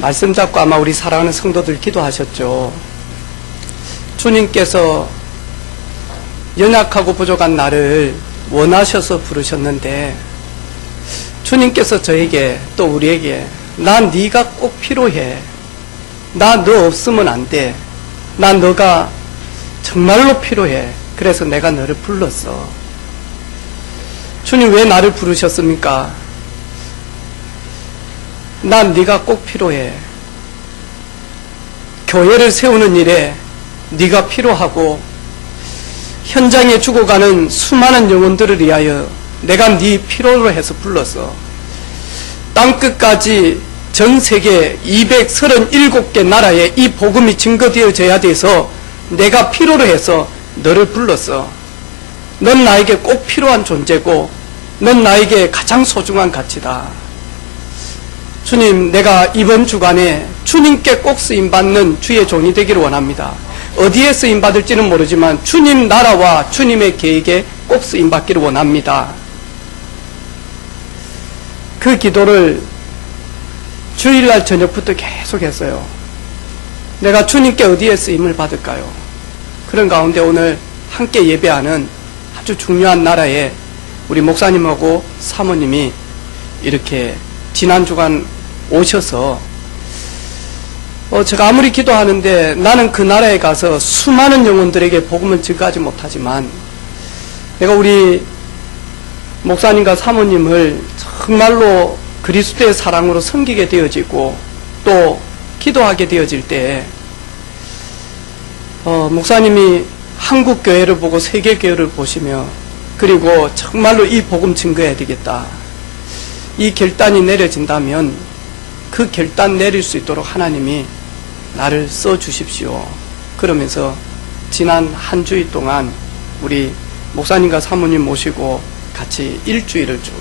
말씀 잡고 아마 우리 사랑하는 성도들 기도하셨죠. 주님께서 연약하고 부족한 나를 원하셔서 부르셨는데 주님께서 저에게 또 우리에게 나 네가 꼭 필요해. 나 너 없으면 안 돼. 나 너가 정말로 필요해. 그래서 내가 너를 불렀어. 주님 왜 나를 부르셨습니까? 난 네가 꼭 필요해. 교회를 세우는 일에 네가 필요하고 현장에 죽어가는 수많은 영혼들을 위하여 내가 네 필요로 해서 불렀어. 땅끝까지 전 세계 237개 나라에 이 복음이 증거되어져야 돼서 내가 필요로 해서 너를 불렀어. 넌 나에게 꼭 필요한 존재고 넌 나에게 가장 소중한 가치다. 주님, 내가 이번 주간에 주님께 꼭 쓰임받는 주의 종이 되기를 원합니다. 어디에 쓰임받을지는 모르지만 주님 나라와 주님의 계획에 꼭 쓰임받기를 원합니다. 그 기도를 주일날 저녁부터 계속 했어요. 내가 주님께 어디에 쓰임을 받을까요? 그런 가운데 오늘 함께 예배하는 아주 중요한 나라에 우리 목사님하고 사모님이 이렇게 지난 주간 오셔서 제가 아무리 기도하는데 나는 그 나라에 가서 수많은 영혼들에게 복음을 증거하지 못하지만 내가 우리 목사님과 사모님을 정말로 그리스도의 사랑으로 섬기게 되어지고 또 기도하게 되어질 때 목사님이 한국 교회를 보고 세계 교회를 보시며 그리고 정말로 이 복음 증거해야 되겠다. 이 결단이 내려진다면 그 결단 내릴 수 있도록 하나님이 나를 써주십시오. 그러면서 지난 한 주일 동안 우리 목사님과 사모님 모시고 같이 일주일을 쭉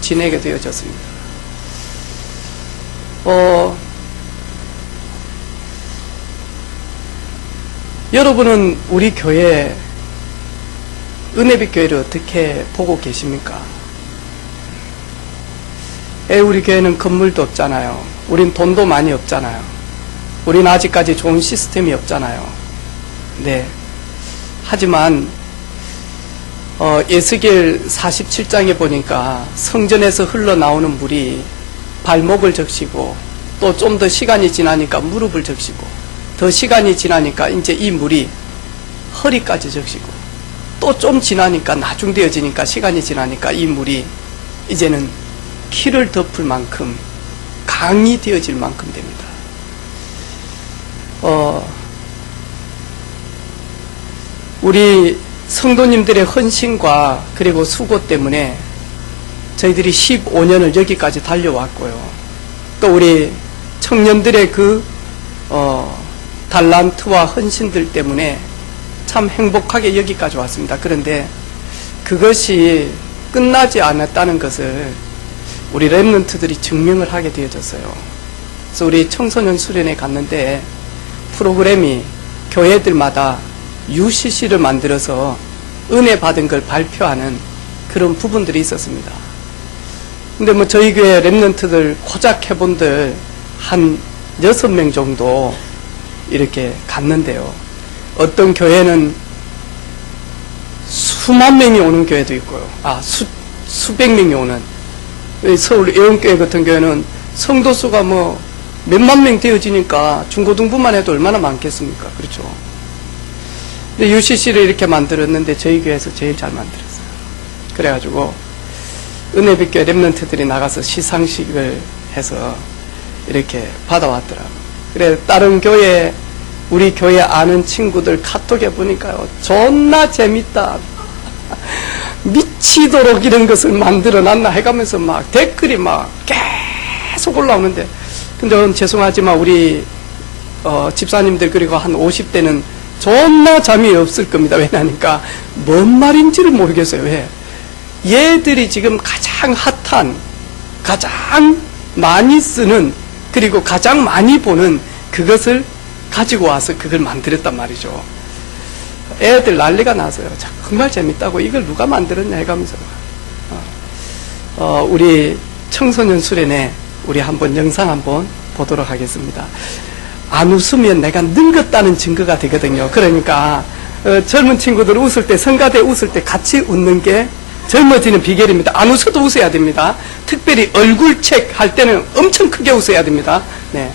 지내게 되어졌습니다. 여러분은 우리 교회 은혜빛 교회를 어떻게 보고 계십니까? 우리 교회는 건물도 없잖아요. 우린 돈도 많이 없잖아요. 우린 아직까지 좋은 시스템이 없잖아요. 네. 하지만 에스겔 47장에 보니까 성전에서 흘러나오는 물이 발목을 적시고 또 좀 더 시간이 지나니까 무릎을 적시고 더 시간이 지나니까 이제 이 물이 허리까지 적시고 또 좀 지나니까 나중되어지니까 시간이 지나니까 이 물이 이제는 키를 덮을 만큼 강이 되어질 만큼 됩니다. 우리 성도님들의 헌신과 그리고 수고 때문에 저희들이 15년을 여기까지 달려왔고요. 또 우리 청년들의 그 달란트와 헌신들 때문에 참 행복하게 여기까지 왔습니다. 그런데 그것이 끝나지 않았다는 것을 우리 랩런트들이 증명을 하게 되어졌어요. 그래서 우리 청소년 수련회 갔는데 프로그램이 교회들마다 UCC를 만들어서 은혜 받은 걸 발표하는 그런 부분들이 있었습니다. 근데 뭐 저희 교회 랩런트들 고작 해본들 한 6명 정도 이렇게 갔는데요. 어떤 교회는 수만 명이 오는 교회도 있고요. 수백 명이 오는. 서울 예원교회 같은 교회는 성도 수가 뭐 몇만 명 되어지니까 중고등부만 해도 얼마나 많겠습니까? 그렇죠. 근데 UCC를 이렇게 만들었는데 저희 교회에서 제일 잘 만들었어요. 그래가지고 은혜빛교회 랩런트들이 나가서 시상식을 해서 이렇게 받아왔더라고요. 그래 다른 교회 우리 교회 아는 친구들 카톡에 보니까요. 존나 재밌다. 미치도록 이런 것을 만들어놨나 해가면서 막 댓글이 막 계속 올라오는데 근데 죄송하지만 우리 집사님들 그리고 한 50대는 존나 잠이 없을 겁니다. 왜냐니까 뭔 말인지를 모르겠어요. 왜? 얘들이 지금 가장 핫한 가장 많이 쓰는 그리고 가장 많이 보는 그것을 가지고 와서 그걸 만들었단 말이죠. 애들 난리가 나서요. 정말 재밌다고 이걸 누가 만들었냐 해가면서 우리 청소년 수련회 우리 한번 영상 한번 보도록 하겠습니다. 안 웃으면 내가 늙었다는 증거가 되거든요. 그러니까 젊은 친구들 웃을 때, 성가대 웃을 때 같이 웃는 게 젊어지는 비결입니다. 안 웃어도 웃어야 됩니다. 특별히 얼굴책 할 때는 엄청 크게 웃어야 됩니다. 네.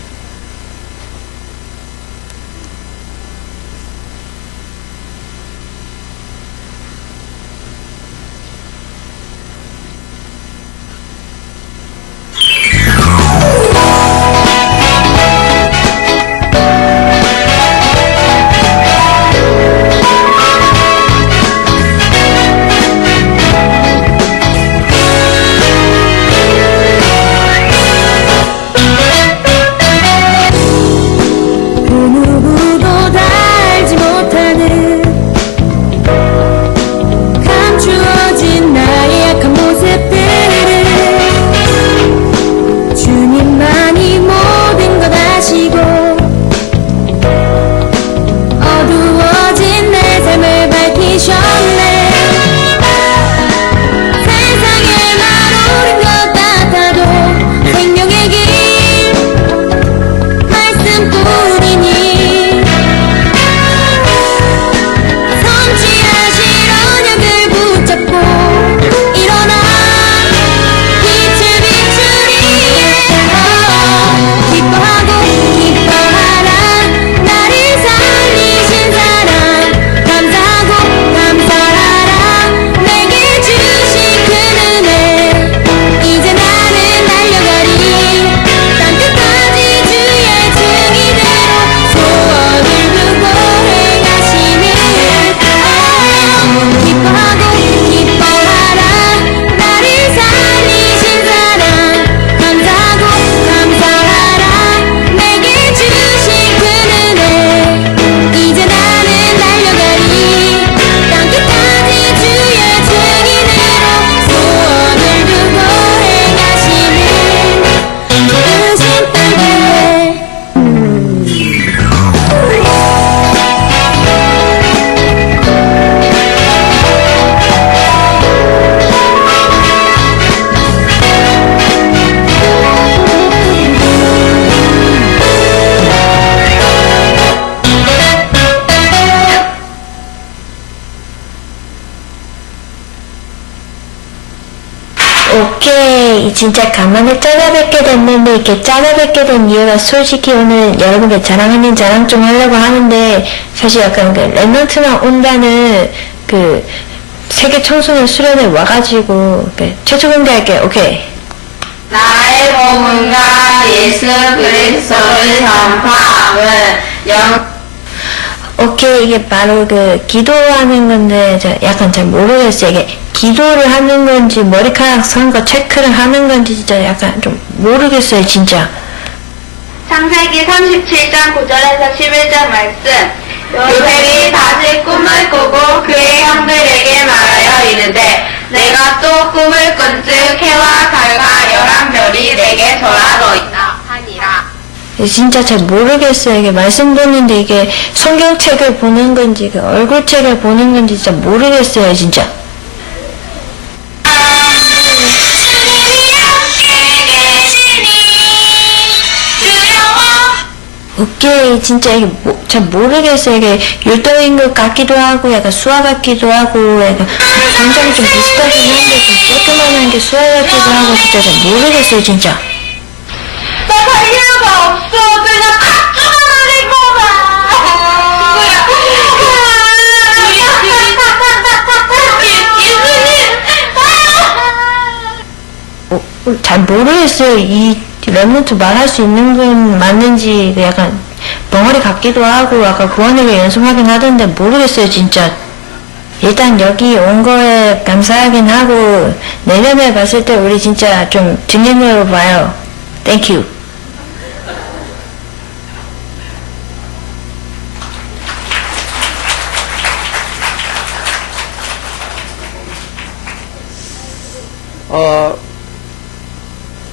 오케이. 진짜 간만에 찾아뵙게 됐는데, 이렇게 찾아뵙게 된 이유가 솔직히 오늘 여러분께 자랑 아닌 자랑 좀 하려고 하는데, 사실 약간 그 랩넌트만 온다는 그 세계 청소년 수련회 와가지고, 최초 공개할게요. 오케이. 나의 복음과 예수 그리스도를 전파함은 오케이. 이게 바로 그 기도하는 건데, 약간 잘 모르겠어요. 이게 기도를 하는 건지, 머리카락 선 거 체크를 하는 건지, 진짜 약간 좀 모르겠어요, 진짜. 창세기 37장 9절에서 11절 말씀. 요셉이 다시 꿈을 꾸고 그의 형들에게 말하여 이르되 내가 또 꿈을 꾼즉 해와 달과 11별이 내게 절하러 있다 하니라. 진짜 잘 모르겠어요. 이게 말씀 듣는데 이게 성경책을 보는 건지, 그 얼굴책을 보는 건지 진짜 모르겠어요, 진짜. 오케이. 진짜 이게 잘 모르겠어요. 이게 율동인 것 같기도 하고, 약간 수화 같기도 하고, 약간 굉장히 좀 비슷하긴 한데, 좀 조그만한 게 수화 같기도 하고, 진짜 잘 모르겠어요, 진짜. 나 달려가 없어. 그냥 칵주가 말인 거봐. 잘 모르겠어요. 이 랩노트 말할 수 있는 건 맞는지, 약간 벙어리 같기도 하고, 아까 구원에게 연습하긴 하던데 모르겠어요, 진짜. 일단 여기 온 거에 감사하긴 하고, 내년에 봤을 때 우리 진짜 좀 증인으로 봐요. 땡큐.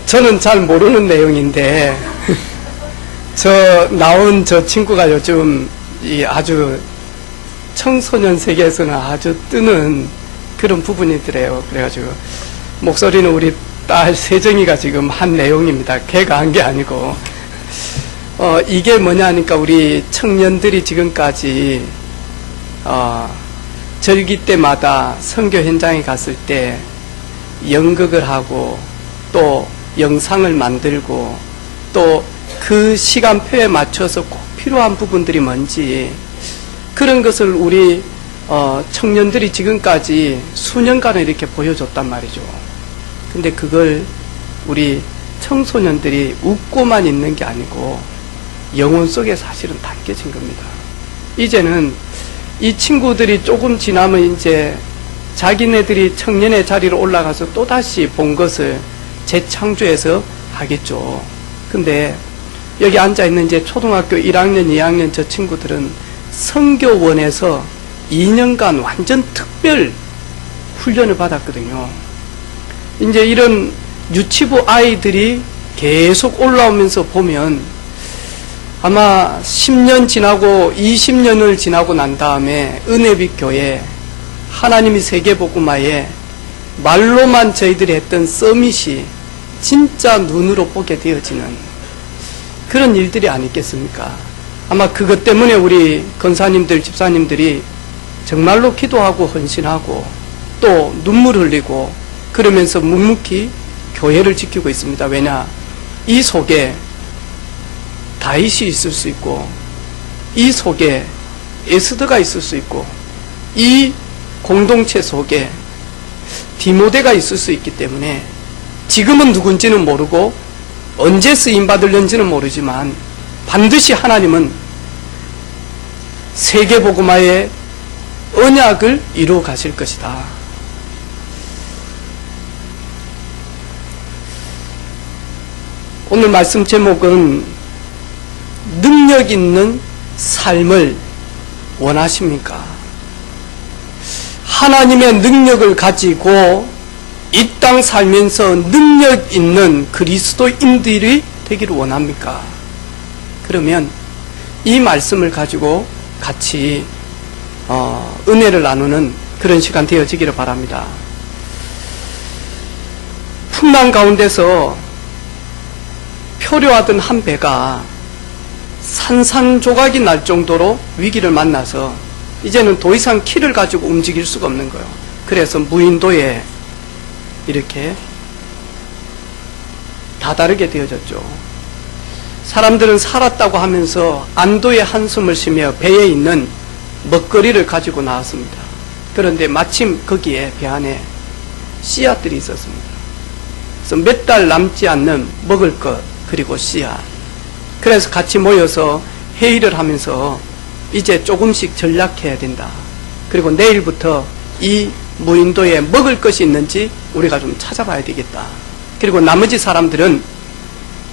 저는 잘 모르는 내용인데 저 나온 저 친구가 요즘 이 아주 청소년 세계에서는 아주 뜨는 그런 부분이더래요. 그래가지고 목소리는 우리 딸 세정이가 지금 한 내용입니다. 걔가 한 게 아니고 이게 뭐냐니까 우리 청년들이 지금까지 절기 때마다 선교 현장에 갔을 때 연극을 하고 또 영상을 만들고 또 그 시간표에 맞춰서 꼭 필요한 부분들이 뭔지 그런 것을 우리 청년들이 지금까지 수년간을 이렇게 보여줬단 말이죠. 근데 그걸 우리 청소년들이 웃고만 있는 게 아니고 영혼 속에 사실은 담겨진 겁니다. 이제는 이 친구들이 조금 지나면 이제 자기네들이 청년의 자리로 올라가서 또다시 본 것을 재창조해서 하겠죠. 근데 여기 앉아있는 이제 초등학교 1학년, 2학년 저 친구들은 선교원에서 2년간 완전 특별 훈련을 받았거든요. 이제 이런 유치부 아이들이 계속 올라오면서 보면 아마 10년 지나고 20년을 지나고 난 다음에 은혜빛 교회 하나님이 세계복음화에 말로만 저희들이 했던 서밋이 진짜 눈으로 보게 되어지는 그런 일들이 아니겠습니까? 아마 그것 때문에 우리 권사님들, 집사님들이 정말로 기도하고 헌신하고 또 눈물 흘리고 그러면서 묵묵히 교회를 지키고 있습니다. 왜냐? 이 속에 다윗이 있을 수 있고 이 속에 에스더가 있을 수 있고 이 공동체 속에 디모데가 있을 수 있기 때문에 지금은 누군지는 모르고 언제 쓰임받을는지는 모르지만 반드시 하나님은 세계복음화의 언약을 이루어 가실 것이다. 오늘 말씀 제목은 능력 있는 삶을 원하십니까? 하나님의 능력을 가지고 이 땅 살면서 능력 있는 그리스도인들이 되기를 원합니까? 그러면 이 말씀을 가지고 같이 은혜를 나누는 그런 시간 되어지기를 바랍니다. 풍랑 가운데서 표류하던 한 배가 산산조각이 날 정도로 위기를 만나서 이제는 더 이상 키를 가지고 움직일 수가 없는 거예요. 그래서 무인도에 이렇게 다다르게 되어졌죠. 사람들은 살았다고 하면서 안도의 한숨을 쉬며 배에 있는 먹거리를 가지고 나왔습니다. 그런데 마침 거기에 배 안에 씨앗들이 있었습니다. 그래서 몇 달 남지 않는 먹을 것 그리고 씨앗. 그래서 같이 모여서 회의를 하면서 이제 조금씩 전략해야 된다. 그리고 내일부터 이 무인도에 먹을 것이 있는지 우리가 좀 찾아봐야 되겠다. 그리고 나머지 사람들은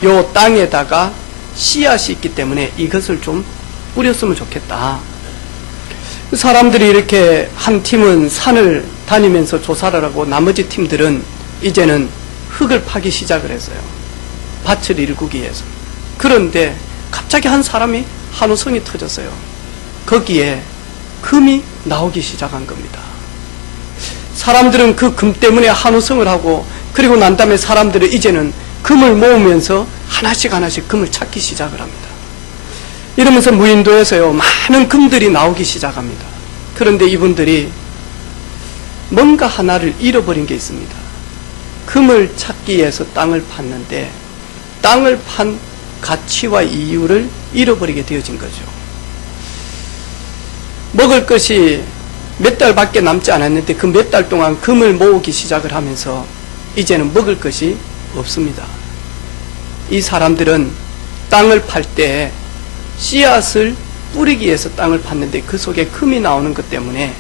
요 땅에다가 씨앗이 있기 때문에 이것을 좀 뿌렸으면 좋겠다. 사람들이 이렇게 한 팀은 산을 다니면서 조사를 하고 나머지 팀들은 이제는 흙을 파기 시작을 했어요. 밭을 일구기 위해서. 그런데 갑자기 한 사람이 한우성이 터졌어요. 거기에 금이 나오기 시작한 겁니다. 사람들은 그 금 때문에 한우성을 하고 그리고 난 다음에 사람들은 이제는 금을 모으면서 하나씩 하나씩 금을 찾기 시작을 합니다. 이러면서 무인도에서요 많은 금들이 나오기 시작합니다. 그런데 이분들이 뭔가 하나를 잃어버린 게 있습니다. 금을 찾기 위해서 땅을 팠는데 땅을 판 가치와 이유를 잃어버리게 되어진 거죠. 먹을 것이 몇 달밖에 남지 않았는데 그 몇 달 동안 금을 모으기 시작을 하면서 이제는 먹을 것이 없습니다. 이 사람들은 땅을 팔 때 씨앗을 뿌리기 위해서 땅을 팠는데 그 속에 금이 나오는 것 때문에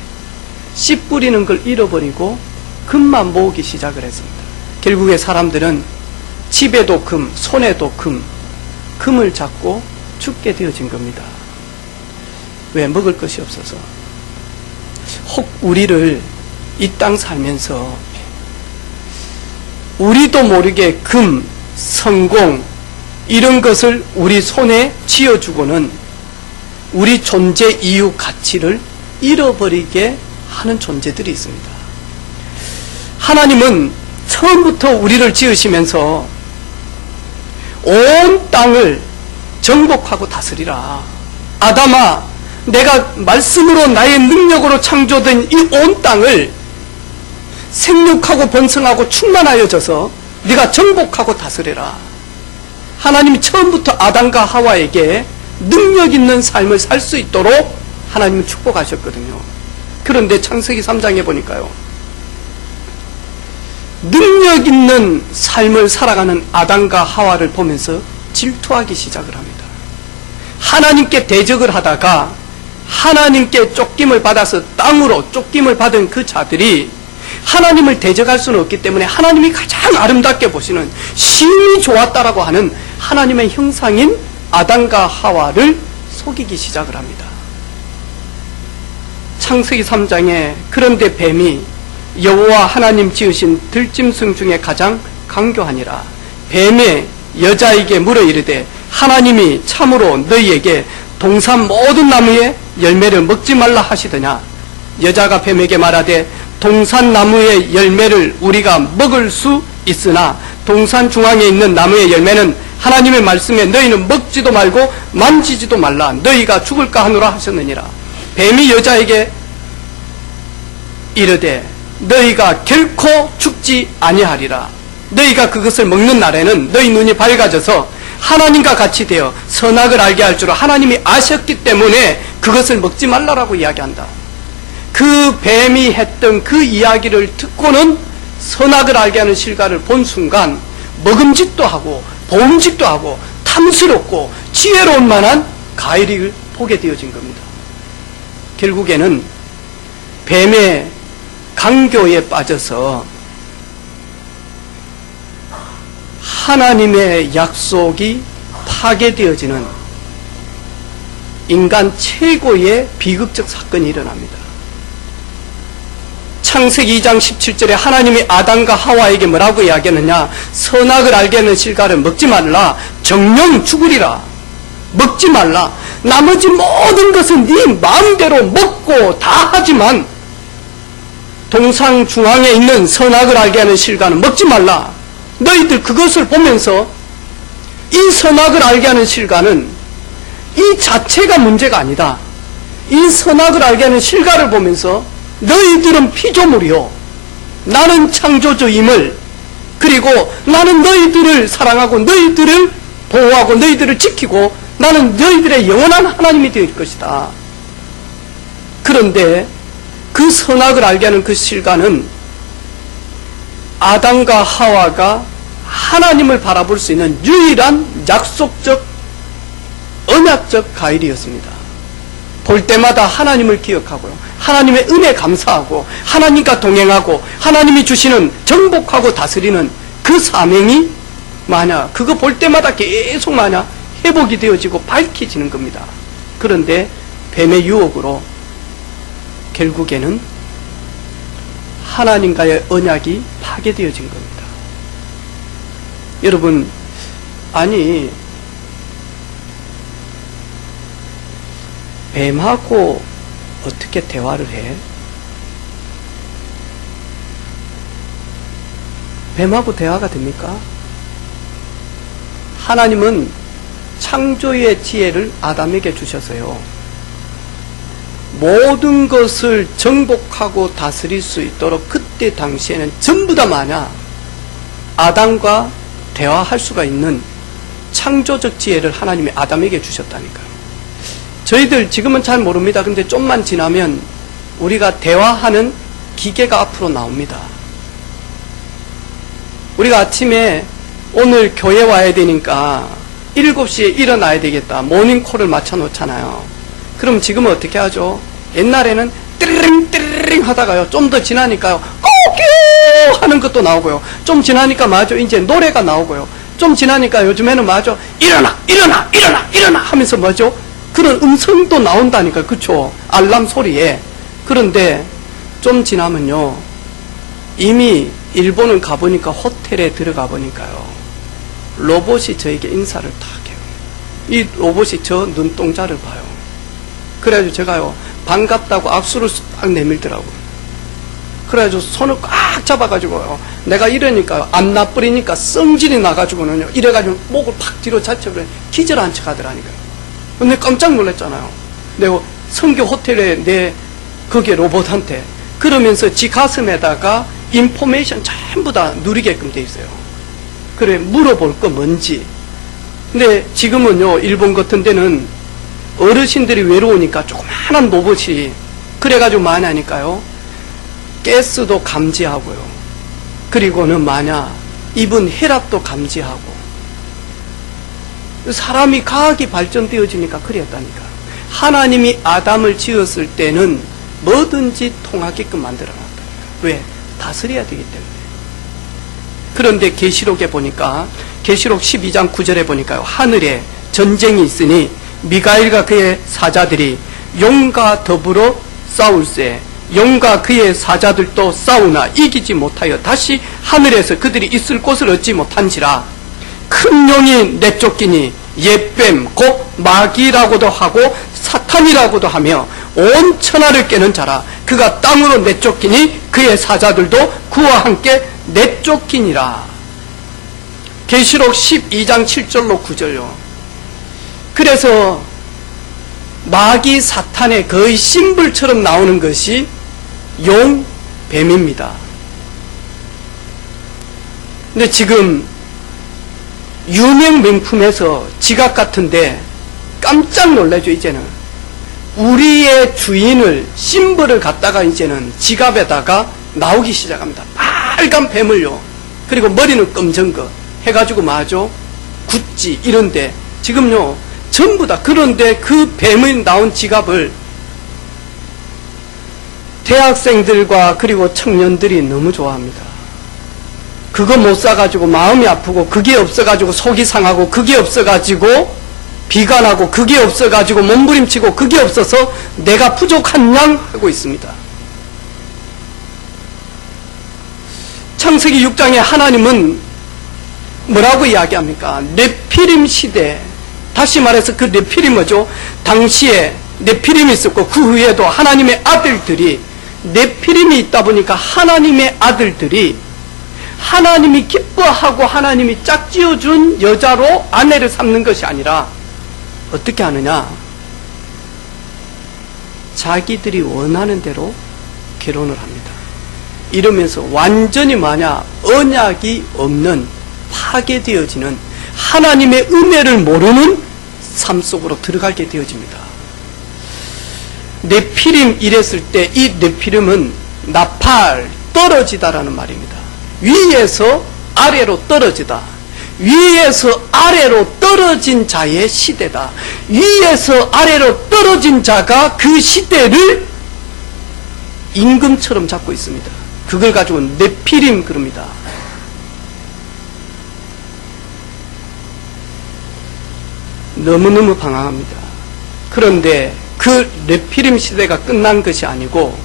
씨 뿌리는 걸 잃어버리고 금만 모으기 시작을 했습니다. 결국에 사람들은 집에도 금, 손에도 금, 금을 잡고 죽게 되어진 겁니다. 왜? 먹을 것이 없어서. 혹 우리를 이 땅 살면서 우리도 모르게 금, 성공 이런 것을 우리 손에 쥐어주고는 우리 존재 이유 가치를 잃어버리게 하는 존재들이 있습니다. 하나님은 처음부터 우리를 지으시면서 온 땅을 정복하고 다스리라. 아담아, 내가 말씀으로 나의 능력으로 창조된 이 온 땅을 생육하고 번성하고 충만하여져서 네가 정복하고 다스려라. 하나님이 처음부터 아담과 하와에게 능력 있는 삶을 살 수 있도록 하나님은 축복하셨거든요. 그런데 창세기 3장에 보니까요, 능력 있는 삶을 살아가는 아담과 하와를 보면서 질투하기 시작을 합니다. 하나님께 대적을 하다가 하나님께 쫓김을 받아서 땅으로 쫓김을 받은 그 자들이 하나님을 대적할 수는 없기 때문에 하나님이 가장 아름답게 보시는 심히 좋았다라고 하는 하나님의 형상인 아담과 하와를 속이기 시작을 합니다. 창세기 3장에 그런데 뱀이 여호와 하나님 지으신 들짐승 중에 가장 강교하니라. 뱀의 여자에게 물어 이르되 하나님이 참으로 너희에게 동산 모든 나무의 열매를 먹지 말라 하시더냐. 여자가 뱀에게 말하되 동산 나무의 열매를 우리가 먹을 수 있으나 동산 중앙에 있는 나무의 열매는 하나님의 말씀에 너희는 먹지도 말고 만지지도 말라. 너희가 죽을까 하노라 하셨느니라. 뱀이 여자에게 이르되 너희가 결코 죽지 아니하리라. 너희가 그것을 먹는 날에는 너희 눈이 밝아져서 하나님과 같이 되어 선악을 알게 할 줄 하나님이 아셨기 때문에 그것을 먹지 말라라고 이야기한다. 그 뱀이 했던 그 이야기를 듣고는 선악을 알게 하는 실과를 본 순간 먹음직도 하고 보음직도 하고 탐스럽고 지혜로운 만한 가일을 보게 되어진 겁니다. 결국에는 뱀의 강교에 빠져서 하나님의 약속이 파괴되어지는 인간 최고의 비극적 사건이 일어납니다. 창세기 2장 17절에 하나님이 아담과 하와에게 뭐라고 이야기하느냐. 선악을 알게 하는 실과를 먹지 말라. 정령 죽으리라. 먹지 말라. 나머지 모든 것은 네 마음대로 먹고 다 하지만 동상 중앙에 있는 선악을 알게 하는 실과는 먹지 말라. 너희들 그것을 보면서 이 선악을 알게 하는 실과는 이 자체가 문제가 아니다. 이 선악을 알게 하는 실과를 보면서 너희들은 피조물이요, 나는 창조주임을, 그리고 나는 너희들을 사랑하고 너희들을 보호하고 너희들을 지키고 나는 너희들의 영원한 하나님이 될 것이다. 그런데 그 선악을 알게 하는 그 실과는 아담과 하와가 하나님을 바라볼 수 있는 유일한 약속적 언약적 가일이었습니다. 볼 때마다 하나님을 기억하고요, 하나님의 은혜 감사하고 하나님과 동행하고 하나님이 주시는 정복하고 다스리는 그 사명이 만약 그거 볼 때마다 계속 만약 회복이 되어지고 밝혀지는 겁니다. 그런데 뱀의 유혹으로 결국에는 하나님과의 언약이 파괴되어진 겁니다. 여러분, 아니 뱀하고 어떻게 대화를 해? 뱀하고 대화가 됩니까? 하나님은 창조의 지혜를 아담에게 주셔서요, 모든 것을 정복하고 다스릴 수 있도록 그때 당시에는 전부 다 마냥 아담과 대화할 수가 있는 창조적 지혜를 하나님이 아담에게 주셨다니까요. 저희들 지금은 잘 모릅니다. 근데 좀만 지나면 우리가 대화하는 기계가 앞으로 나옵니다. 우리가 아침에 오늘 교회 와야 되니까 7시에 일어나야 되겠다, 모닝콜을 맞춰 놓잖아요. 그럼 지금은 어떻게 하죠? 옛날에는 띠르링 띠르링 하다가요, 좀 더 지나니까요 꼬끼 하는 것도 나오고요, 좀 지나니까 맞아 이제 노래가 나오고요, 좀 지나니까 요즘에는 맞아 일어나 일어나 일어나 일어나 하면서 뭐죠? 그런 음성도 나온다니까, 그쵸? 알람 소리에. 그런데 좀 지나면요, 이미 일본은 가보니까 호텔에 들어가 보니까요, 로봇이 저에게 인사를 딱 해요. 이 로봇이 저 눈동자를 봐요. 그래가지고 제가요 반갑다고 악수를 딱 내밀더라고요. 그래가지고 손을 꽉 잡아가지고요. 내가 이러니까 안 나버리니까 성질이 나가지고는요. 이래가지고 목을 팍 뒤로 젖혀버려 기절한 척 하더라니까요. 근데 깜짝 놀랐잖아요. 내가 성교 호텔에 내 거기에 로봇한테 그러면서 지 가슴에다가 인포메이션 전부 다 누리게끔 돼 있어요. 그래 물어볼 거 뭔지. 근데 지금은요 일본 같은 데는 어르신들이 외로우니까 조그마한 로봇이 그래가지고 많이 하니까요. 가스도 감지하고요. 그리고는 만약 입은 혈압도 감지하고 사람이 과학이 발전되어지니까 그랬다니까. 하나님이 아담을 지었을 때는 뭐든지 통하게끔 만들어놨다니까. 왜? 다스려야 되기 때문에. 그런데 계시록에 보니까 계시록 12장 9절에 보니까요. 하늘에 전쟁이 있으니 미가엘과 그의 사자들이 용과 더불어 싸울세 용과 그의 사자들도 싸우나 이기지 못하여 다시 하늘에서 그들이 있을 곳을 얻지 못한지라. 큰 용이 내쫓기니 옛뱀 곧 마귀라고도 하고 사탄이라고도 하며 온 천하를 깨는 자라. 그가 땅으로 내쫓기니 그의 사자들도 그와 함께 내쫓기니라. 계시록 12장 7절로 9절요. 그래서 마귀 사탄의 거의 심볼처럼 나오는 것이 용, 뱀입니다. 근데 지금 유명 명품에서 지갑 같은데 깜짝 놀라죠. 이제는 우리의 주인을 심벌을 갖다가 이제는 지갑에다가 나오기 시작합니다. 빨간 뱀을요. 그리고 머리는 검정 거 해가지고 마죠. 구찌 이런데 지금요 전부 다. 그런데 그 뱀이 나온 지갑을 대학생들과 그리고 청년들이 너무 좋아합니다. 그거 못 사가지고 마음이 아프고, 그게 없어가지고 속이 상하고, 그게 없어가지고 비관하고, 그게 없어가지고 몸부림치고, 그게 없어서 내가 부족한 양 하고 있습니다. 창세기 6장에 하나님은 뭐라고 이야기합니까? 네피림 시대, 다시 말해서 그 네피림 뭐죠? 당시에 네피림이 있었고 그 후에도 하나님의 아들들이, 네피림이 있다 보니까 하나님의 아들들이 하나님이 기뻐하고 하나님이 짝지어준 여자로 아내를 삼는 것이 아니라 어떻게 하느냐? 자기들이 원하는 대로 결혼을 합니다. 이러면서 완전히 만약 언약이 없는 파괴되어지는 하나님의 은혜를 모르는 삶 속으로 들어가게 되어집니다. 네피림 이랬을 때 이 네피림은 나팔, 떨어지다라는 말입니다. 위에서 아래로 떨어지다. 위에서 아래로 떨어진 자의 시대다. 위에서 아래로 떨어진 자가 그 시대를 임금처럼 잡고 있습니다. 그걸 가지고 네피림 그럽니다. 너무너무 방황합니다. 그런데 그 네피림 시대가 끝난 것이 아니고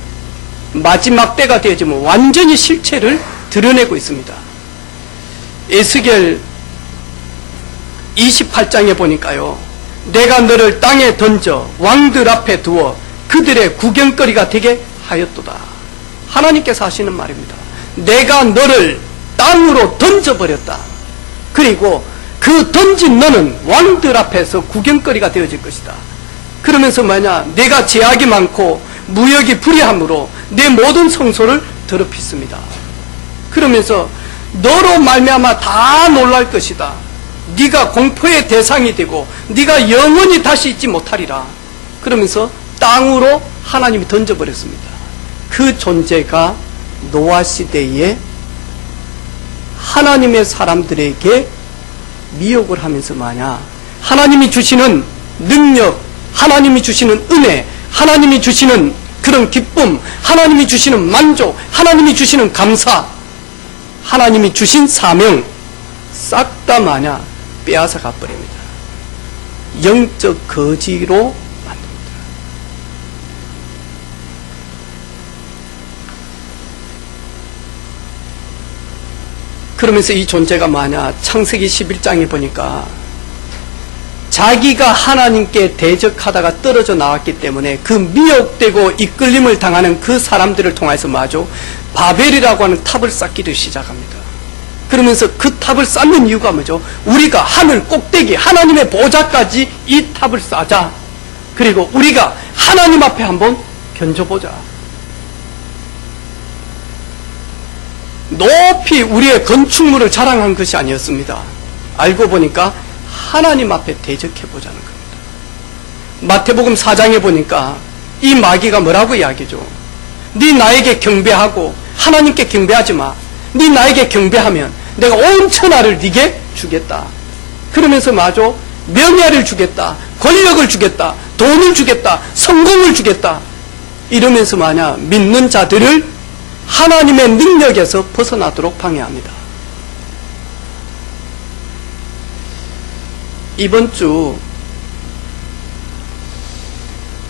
마지막 때가 되어지면 완전히 실체를 드러내고 있습니다. 에스겔 28장에 보니까요. 내가 너를 땅에 던져 왕들 앞에 두어 그들의 구경거리가 되게 하였도다. 하나님께서 하시는 말입니다. 내가 너를 땅으로 던져버렸다. 그리고 그 던진 너는 왕들 앞에서 구경거리가 되어질 것이다. 그러면서 뭐냐? 내가 제약이 많고 무역이 불의함으로 내 모든 성소를 더럽혔습니다. 그러면서 너로 말미암아 다 놀랄 것이다. 네가 공포의 대상이 되고 네가 영원히 다시 있지 못하리라. 그러면서 땅으로 하나님이 던져버렸습니다. 그 존재가 노아 시대에 하나님의 사람들에게 미혹을 하면서 마냐, 하나님이 주시는 능력, 하나님이 주시는 은혜, 하나님이 주시는 그런 기쁨, 하나님이 주시는 만족, 하나님이 주시는 감사, 하나님이 주신 사명 싹 다 마냐 빼앗아 가버립니다. 영적 거지로 만듭니다. 그러면서 이 존재가 마냐 창세기 11장에 보니까 자기가 하나님께 대적하다가 떨어져 나왔기 때문에 그 미혹되고 이끌림을 당하는 그 사람들을 통해서 마저 바벨이라고 하는 탑을 쌓기를 시작합니다. 그러면서 그 탑을 쌓는 이유가 뭐죠? 우리가 하늘 꼭대기 하나님의 보좌까지 이 탑을 쌓자. 그리고 우리가 하나님 앞에 한번 견져보자. 높이 우리의 건축물을 자랑한 것이 아니었습니다. 알고 보니까 하나님 앞에 대적해보자는 겁니다. 마태복음 4장에 보니까 이 마귀가 뭐라고 이야기죠? 네 나에게 경배하고 하나님께 경배하지 마. 네 나에게 경배하면 내가 온 천하를 네게 주겠다. 그러면서 마저 명예를 주겠다. 권력을 주겠다. 돈을 주겠다. 성공을 주겠다. 이러면서 마냐 믿는 자들을 하나님의 능력에서 벗어나도록 방해합니다. 이번 주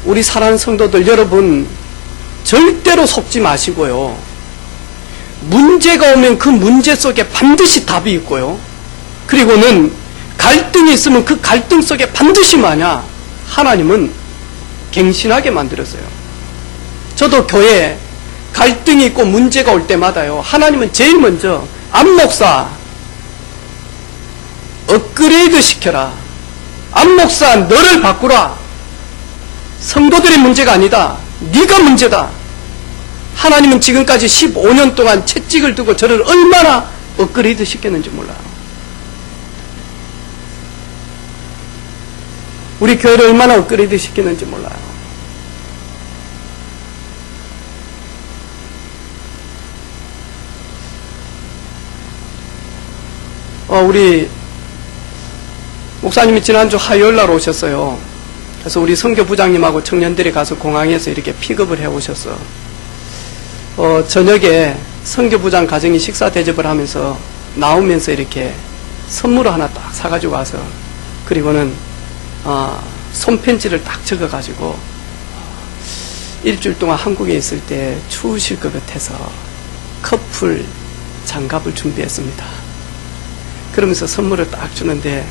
우리 사랑하는 성도들 여러분 절대로 속지 마시고요. 문제가 오면 그 문제 속에 반드시 답이 있고요. 그리고는 갈등이 있으면 그 갈등 속에 반드시 마냐 하나님은 갱신하게 만들었어요. 저도 교회에 갈등이 있고 문제가 올 때마다요. 하나님은 제일 먼저 안목사 업그레이드 시켜라. 안목사 너를 바꾸라. 성도들의 문제가 아니다. 네가 문제다. 하나님은 지금까지 15년 동안 채찍을 두고 저를 얼마나 업그레이드 시켰는지 몰라요. 우리 교회를 얼마나 업그레이드 시켰는지 몰라요. 우리 목사님이 지난주 화요일 날 오셨어요. 그래서 우리 선교부장님하고 청년들이 가서 공항에서 이렇게 픽업을 해 오셨어. 저녁에 선교부장 가정이 식사 대접을 하면서 나오면서 이렇게 선물을 하나 딱 사가지고 와서 그리고는 손편지를 딱 적어가지고 일주일 동안 한국에 있을 때 추우실 것 같아서 커플 장갑을 준비했습니다. 그러면서 선물을 딱 주는데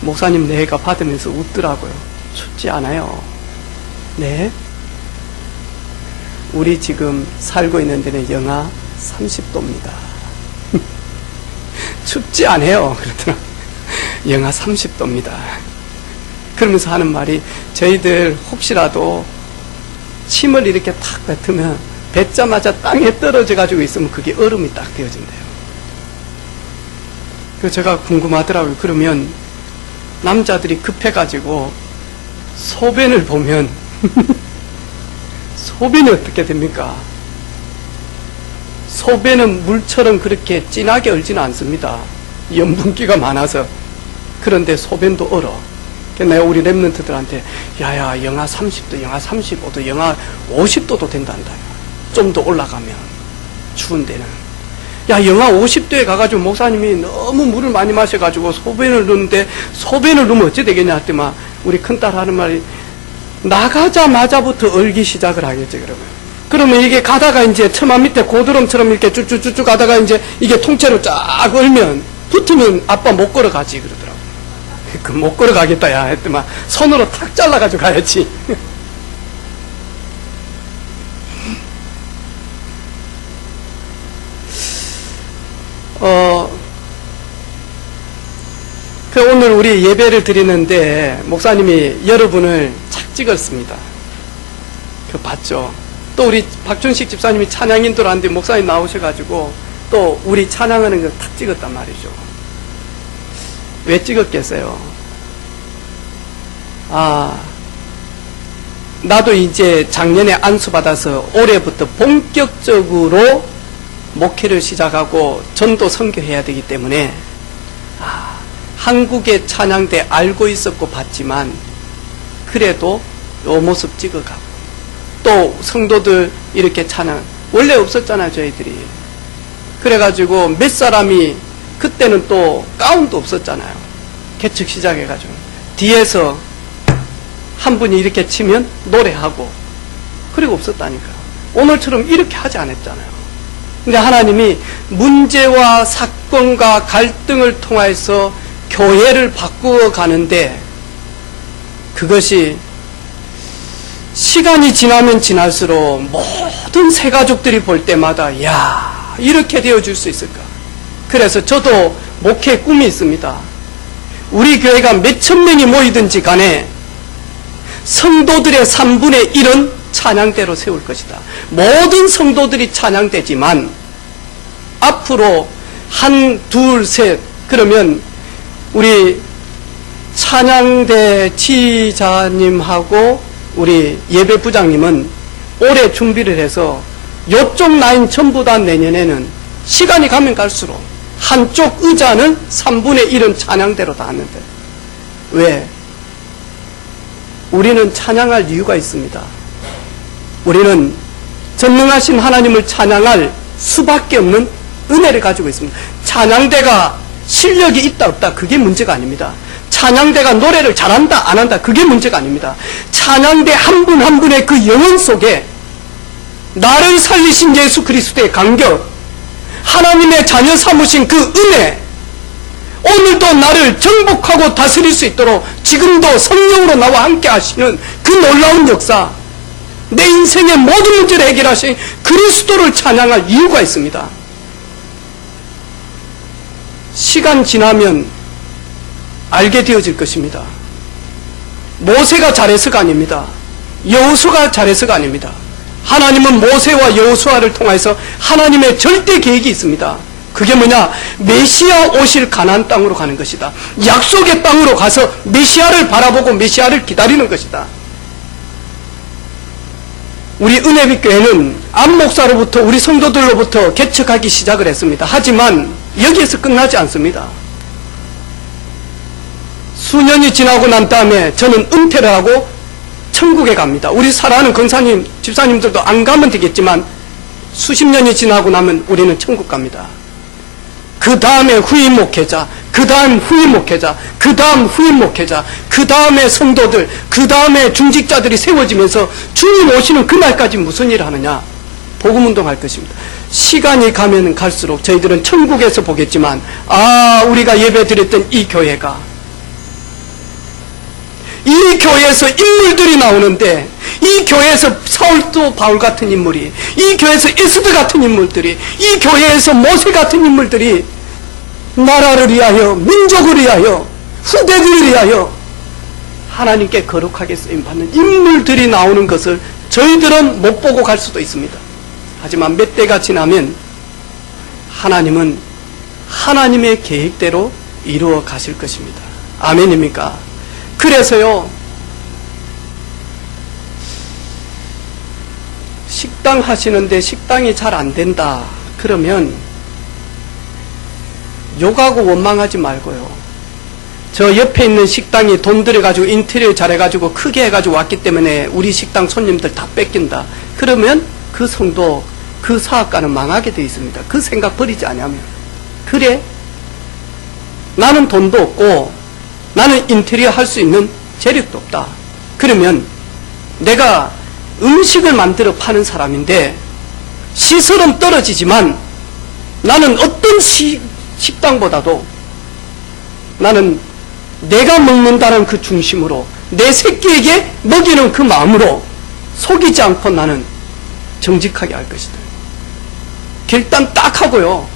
목사님 내가 받으면서 웃더라고요. 춥지 않아요. 네. 우리 지금 살고 있는 데는 영하 30도입니다. 춥지 않아요. 그러더라. 영하 30도입니다. 그러면서 하는 말이 저희들 혹시라도 침을 이렇게 탁 뱉으면 뱉자마자 땅에 떨어져 가지고 있으면 그게 얼음이 딱 되어진대요. 그래서 제가 궁금하더라고요. 그러면 남자들이 급해가지고 소변을 보면 소변이 어떻게 됩니까? 소변은 물처럼 그렇게 진하게 얼지는 않습니다. 염분기가 많아서. 그런데 소변도 얼어. 그래서 내가 우리 랩런트들한테 야야 영하 30도, 영하 35도, 영하 50도도 된단다. 좀 더 올라가면 추운 데는. 야 영하 50도에 가가지고 목사님이 너무 물을 많이 마셔가지고 소변을 넣는데 소변을 넣으면 어찌 되겠냐 했더만 우리 큰딸 하는 말이 나가자마자부터 얼기 시작을 하겠지. 그러면 이게 가다가 이제 처마 밑에 고드름처럼 이렇게 쭉쭉쭉쭉 가다가 이제 이게 통째로 쫙 얼면 붙으면 아빠 못 걸어가지 그러더라고. 그 못 걸어가겠다 야 했더만 손으로 탁 잘라가지고 가야지. 오늘 우리 예배를 드리는데 목사님이 여러분을 착 찍었습니다. 그 봤죠? 또 우리 박준식 집사님이 찬양 인도를 하는데 목사님 나오셔가지고 또 우리 찬양하는 걸 탁 찍었단 말이죠. 왜 찍었겠어요? 나도 이제 작년에 안수받아서 올해부터 본격적으로 목회를 시작하고 전도 선교해야 되기 때문에 한국의 찬양대 알고 있었고 봤지만 그래도 요 모습 찍어가고 또 성도들 이렇게 찬양 원래 없었잖아요 저희들이. 그래가지고 몇 사람이 그때는 또 가운도 없었잖아요. 개척 시작해가지고 뒤에서 한 분이 이렇게 치면 노래하고 그리고 없었다니까. 오늘처럼 이렇게 하지 않았잖아요. 근데 하나님이 문제와 사건과 갈등을 통해서 교회를 바꾸어 가는데 그것이 시간이 지나면 지날수록 모든 새가족들이 볼 때마다 야, 이렇게 되어줄 수 있을까? 그래서 저도 목회 꿈이 있습니다. 우리 교회가 몇천 명이 모이든지 간에 성도들의 3분의 1은 찬양대로 세울 것이다. 모든 성도들이 찬양대지만 앞으로 한, 둘, 셋 그러면 우리 찬양대 지자님하고 우리 예배부장님은 올해 준비를 해서 요쪽 라인 전부 다 내년에는 시간이 가면 갈수록 한쪽 의자는 3분의 1은 찬양대로 다 하는데 왜? 우리는 찬양할 이유가 있습니다. 우리는 전능하신 하나님을 찬양할 수밖에 없는 은혜를 가지고 있습니다. 찬양대가 실력이 있다 없다 그게 문제가 아닙니다. 찬양대가 노래를 잘한다 안 한다 그게 문제가 아닙니다. 찬양대 한 분 한 분의 그 영혼 속에 나를 살리신 예수 그리스도의 간격, 하나님의 자녀 삼으신 그 은혜, 오늘도 나를 정복하고 다스릴 수 있도록 지금도 성령으로 나와 함께 하시는 그 놀라운 역사, 내 인생의 모든 문제를 해결하신 그리스도를 찬양할 이유가 있습니다. 시간 지나면 알게 되어질 것입니다. 모세가 잘해서가 아닙니다. 여호수아가 잘해서가 아닙니다. 하나님은 모세와 여호수아를 통해서 하나님의 절대 계획이 있습니다. 그게 뭐냐? 메시아 오실 가나안 땅으로 가는 것이다. 약속의 땅으로 가서 메시아를 바라보고 메시아를 기다리는 것이다. 우리 은혜빛 교회는 안 목사로부터 우리 성도들로부터 개척하기 시작을 했습니다. 하지만 여기에서 끝나지 않습니다. 수년이 지나고 난 다음에 저는 은퇴를 하고 천국에 갑니다. 우리 사랑하는 권사님, 집사님들도 안 가면 되겠지만 수십 년이 지나고 나면 우리는 천국 갑니다. 그 다음에 후임 목회자, 그 다음 후임 목회자, 그 다음 후임 목회자, 그 다음에 성도들, 그 다음에 중직자들이 세워지면서 주님 오시는 그날까지 무슨 일을 하느냐? 복음운동할 것입니다. 시간이 가면 갈수록 저희들은 천국에서 보겠지만 우리가 예배드렸던 이 교회가 이 교회에서 인물들이 나오는데 이 교회에서 사울도 바울 같은 인물이, 이 교회에서 에스더 같은 인물들이, 이 교회에서 모세 같은 인물들이 나라를 위하여, 민족을 위하여, 후대들을 위하여 하나님께 거룩하게 쓰임받는 인물들이 나오는 것을 저희들은 못 보고 갈 수도 있습니다. 하지만 몇 대가 지나면 하나님은 하나님의 계획대로 이루어 가실 것입니다. 아멘입니까? 그래서요, 식당 하시는데 식당이 잘 안 된다 그러면 욕하고 원망하지 말고요, 저 옆에 있는 식당이 돈 들여가지고 인테리어 잘해가지고 크게 해가지고 왔기 때문에 우리 식당 손님들 다 뺏긴다 그러면 그 성도, 그 사업가는 망하게 되어 있습니다. 그 생각 버리지 않으면. 그래, 나는 돈도 없고 나는 인테리어 할 수 있는 재력도 없다. 그러면 내가 음식을 만들어 파는 사람인데 시설은 떨어지지만 나는 어떤 식당보다도 나는 내가 먹는다는 그 중심으로 내 새끼에게 먹이는 그 마음으로 속이지 않고 나는 정직하게 할 것이다. 결단 딱 하고요.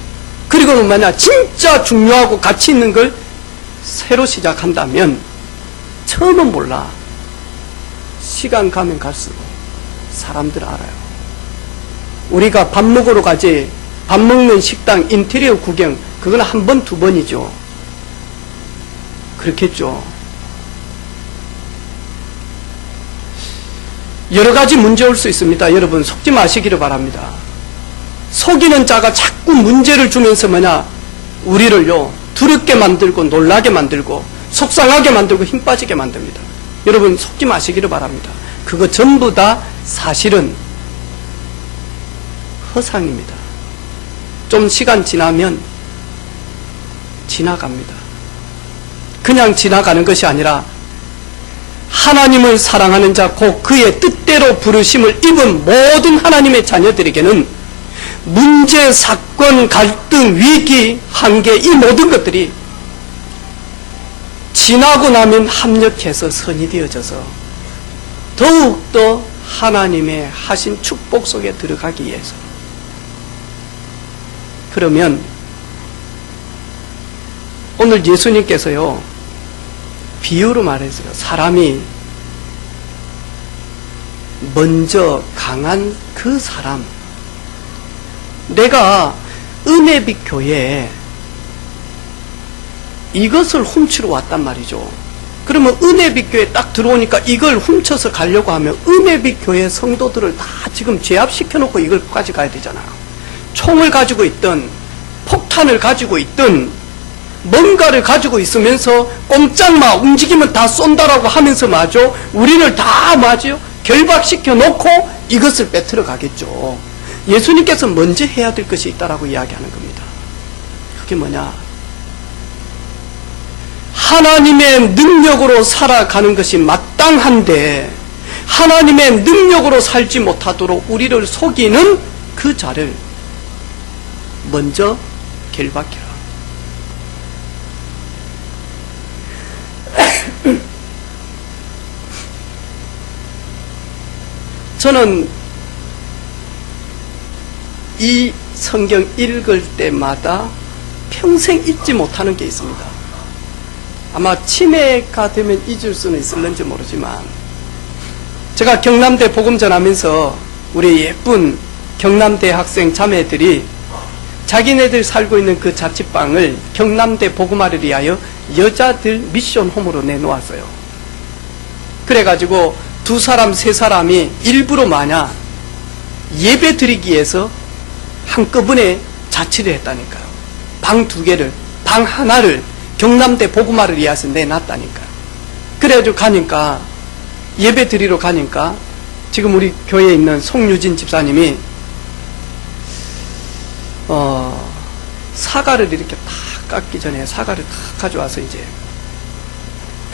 그리고 만약 진짜 중요하고 가치 있는 걸 새로 시작한다면 처음은 몰라. 시간 가면 갈수록 사람들 알아요. 우리가 밥 먹으러 가지, 밥 먹는 식당 인테리어 구경, 그건 한 번, 두 번이죠. 그렇겠죠. 여러 가지 문제 올 수 있습니다. 여러분 속지 마시기를 바랍니다. 속이는 자가 자꾸 문제를 주면서 우리를요 두렵게 만들고 놀라게 만들고 속상하게 만들고 힘 빠지게 만듭니다. 여러분 속지 마시기를 바랍니다. 그거 전부 다 사실은 허상입니다. 좀 시간 지나면 지나갑니다. 그냥 지나가는 것이 아니라 하나님을 사랑하는 자, 곧 그의 뜻대로 부르심을 입은 모든 하나님의 자녀들에게는 문제, 사건, 갈등, 위기, 한계, 이 모든 것들이 지나고 나면 합력해서 선이 되어져서 더욱더 하나님의 하신 축복 속에 들어가기 위해서. 그러면 오늘 예수님께서요, 비유로 말했어요. 사람이 먼저 강한 그 사람, 내가 은혜빛 교회에 이것을 훔치러 왔단 말이죠. 그러면 은혜빛 교회에 딱 들어오니까 이걸 훔쳐서 가려고 하면 은혜빛 교회 성도들을 다 지금 제압시켜 놓고 이걸 가져가야 되잖아요. 총을 가지고 있든 폭탄을 가지고 있든 뭔가를 가지고 있으면서 꼼짝마 움직이면 다 쏜다라고 하면서 마저 우리를 다 마저 결박시켜 놓고 이것을 뺏으러 가겠죠. 예수님께서 먼저 해야 될 것이 있다라고 이야기하는 겁니다. 그게 뭐냐? 하나님의 능력으로 살아가는 것이 마땅한데 하나님의 능력으로 살지 못하도록 우리를 속이는 그 자를 먼저 결박해라. 저는 이 성경 읽을 때마다 평생 잊지 못하는 게 있습니다. 아마 치매가 되면 잊을 수는 있을는지 모르지만, 제가 경남대 복음 전하면서 우리 예쁜 경남대 학생 자매들이 자기네들 살고 있는 그 자취방을 경남대 복음화를 위하여 여자들 미션 홈으로 내놓았어요. 그래가지고 2사람 3사람이 일부러 마냥 예배 드리기 위해서 한꺼번에 자취를 했다니까요. 방 2개를, 방 하나를 경남대 복음화를 위해서 내놨다니까요. 그래가지고 가니까, 예배 드리러 가니까 지금 우리 교회에 있는 송유진 집사님이 사과를 이렇게 탁 깎기 전에 사과를 탁 가져와서 이제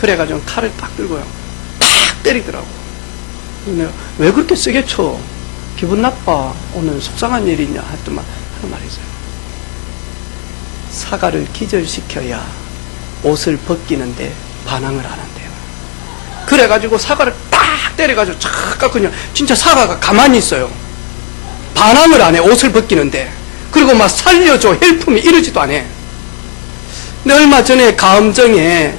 그래가지고 칼을 딱 들고요, 탁 때리더라고. 내가 왜 그렇게 세게 쳐? 기분 나빠? 오늘 속상한 일이 있냐? 하더만 하는 말이 있어요. 사과를 기절시켜야 옷을 벗기는데 반항을 안 한대요. 그래가지고 사과를 딱 때려가지고 착 깎으냐, 진짜 사과가 가만히 있어요. 반항을 안 해, 옷을 벗기는데. 그리고 막 살려줘, 헬프미 이러지도 안 해. 근데 얼마 전에 가음정에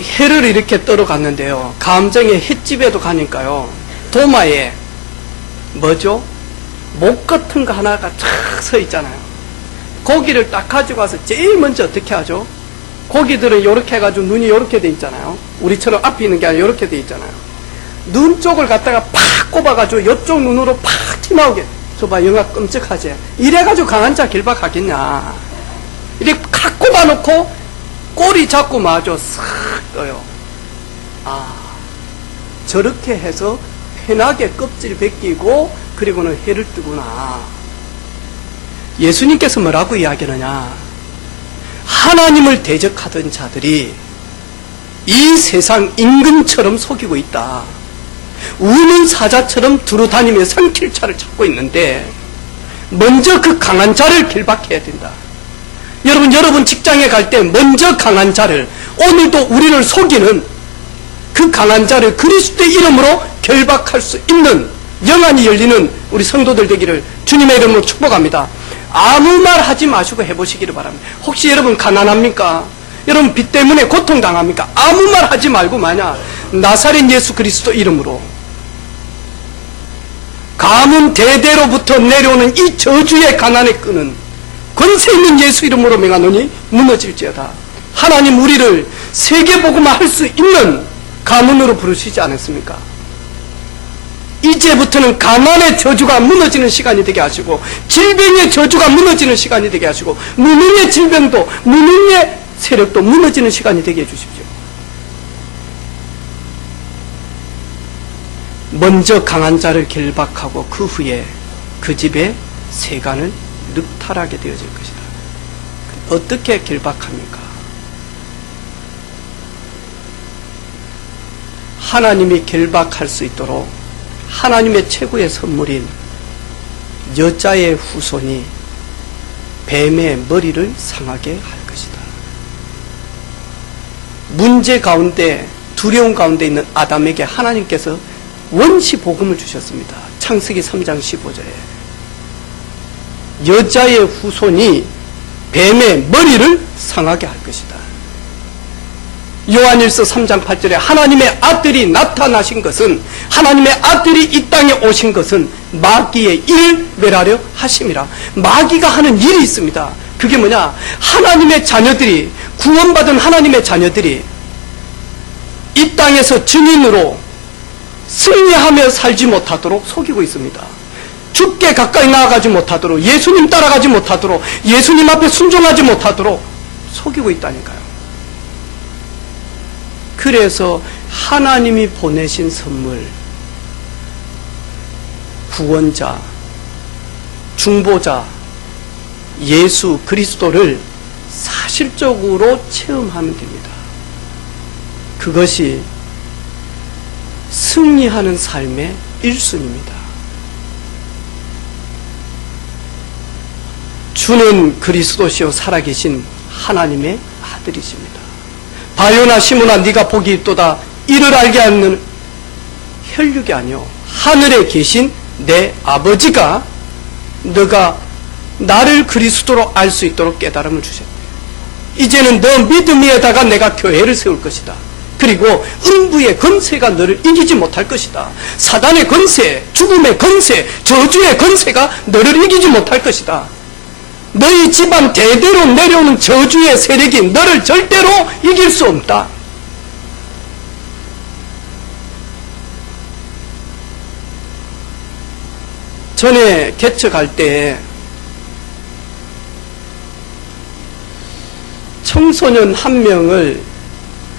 해를 이렇게 떨어갔는데요. 가음정에 횟집에도 가니까요, 도마에 뭐죠? 목 같은 거 하나가 쫙 서 있잖아요. 고기를 딱 가지고 와서 제일 먼저 어떻게 하죠? 고기들은 이렇게 해가지고 눈이 이렇게 돼 있잖아요. 우리처럼 앞에 있는 게 아니라 이렇게 돼 있잖아요. 눈 쪽을 갖다가 팍 꼽아가지고 이쪽 눈으로 팍 튀나오게. 저봐, 영화 끔찍하지? 이래가지고 강한 자 결박하겠냐? 이렇게 팍 꼽아놓고 꼬리 잡고 마저 싹 떠요. 아, 저렇게 해서 편하게 껍질 벗기고 그리고는 해를 뜨구나. 예수님께서 뭐라고 이야기하느냐? 하나님을 대적하던 자들이 이 세상 임금처럼 속이고 있다. 우는 사자처럼 두루다니며 상킬차를 찾고 있는데 먼저 그 강한 자를 결박해야 된다. 여러분 직장에 갈 때 먼저 강한 자를, 오늘도 우리를 속이는 그 강한 자를 그리스도의 이름으로 결박할 수 있는 영안이 열리는 우리 성도들 되기를 주님의 이름으로 축복합니다. 아무 말 하지 마시고 해보시기를 바랍니다. 혹시 여러분 가난합니까? 여러분 빚 때문에 고통당합니까? 아무 말 하지 말고 마냥 나사렛 예수 그리스도 이름으로, 가문 대대로부터 내려오는 이 저주의 가난의 끈은 권세 있는 예수 이름으로 명하노니 무너질지어다. 하나님 우리를 세계복음화 할 수 있는 가문으로 부르시지 않았습니까? 이제부터는 가난의 저주가 무너지는 시간이 되게 하시고, 질병의 저주가 무너지는 시간이 되게 하시고, 무능의 질병도, 무능의 세력도 무너지는 시간이 되게 해주십시오. 먼저 강한 자를 결박하고 그 후에 그 집의 세간을 늑탈하게 되어질 것이다. 어떻게 결박합니까? 하나님이 결박할 수 있도록 하나님의 최고의 선물인 여자의 후손이 뱀의 머리를 상하게 할 것이다. 문제 가운데, 두려움 가운데 있는 아담에게 하나님께서 원시 복음을 주셨습니다. 창세기 3장 15절에 여자의 후손이 뱀의 머리를 상하게 할 것이다. 요한일서 3장 8절에 하나님의 아들이 나타나신 것은, 하나님의 아들이 이 땅에 오신 것은 마귀의 일을 멸하려 하심이라. 마귀가 하는 일이 있습니다. 그게 뭐냐? 하나님의 자녀들이, 구원받은 하나님의 자녀들이 이 땅에서 증인으로 승리하며 살지 못하도록 속이고 있습니다. 죽게 가까이 나아가지 못하도록, 예수님 따라가지 못하도록, 예수님 앞에 순종하지 못하도록 속이고 있다니까요. 그래서 하나님이 보내신 선물, 구원자, 중보자, 예수 그리스도를 사실적으로 체험하면 됩니다. 그것이 승리하는 삶의 1순위입니다. 주는 그리스도시요 살아계신 하나님의 아들이십니다. 바요나 시므나 네가 복이 있도다. 이를 알게 하는 혈육이 아니요 하늘에 계신 내 아버지가 너가 나를 그리스도로 알 수 있도록 깨달음을 주셨다. 이제는 너 믿음 위에다가 내가 교회를 세울 것이다. 그리고 음부의 권세가 너를 이기지 못할 것이다. 사단의 권세, 죽음의 권세, 저주의 권세가 너를 이기지 못할 것이다. 너희 집안 대대로 내려오는 저주의 세력이 너를 절대로 이길 수 없다. 전에 개척할 때 청소년 한 명을